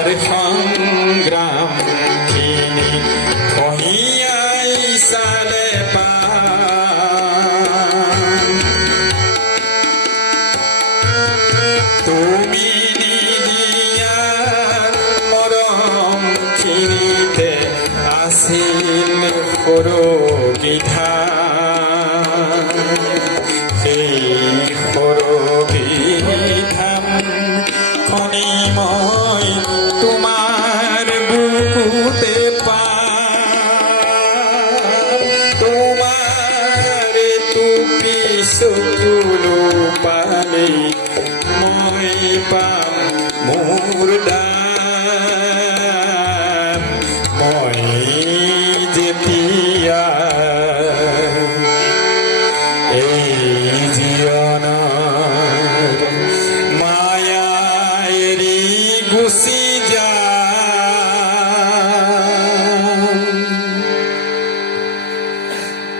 তোমার সংগ্রাম খিনি কহিয়াই সালে তুমি নিদিয়া মরম খিনিতে আসিল পরগিধা সেই পরগিধাম খনিময় তোমার বুকুতে পা তোমার তুমি সকলু পালে মই পাম মুর্দান মই যেতিয়া এই জীবনৰ মায়া এৰি গুচি যা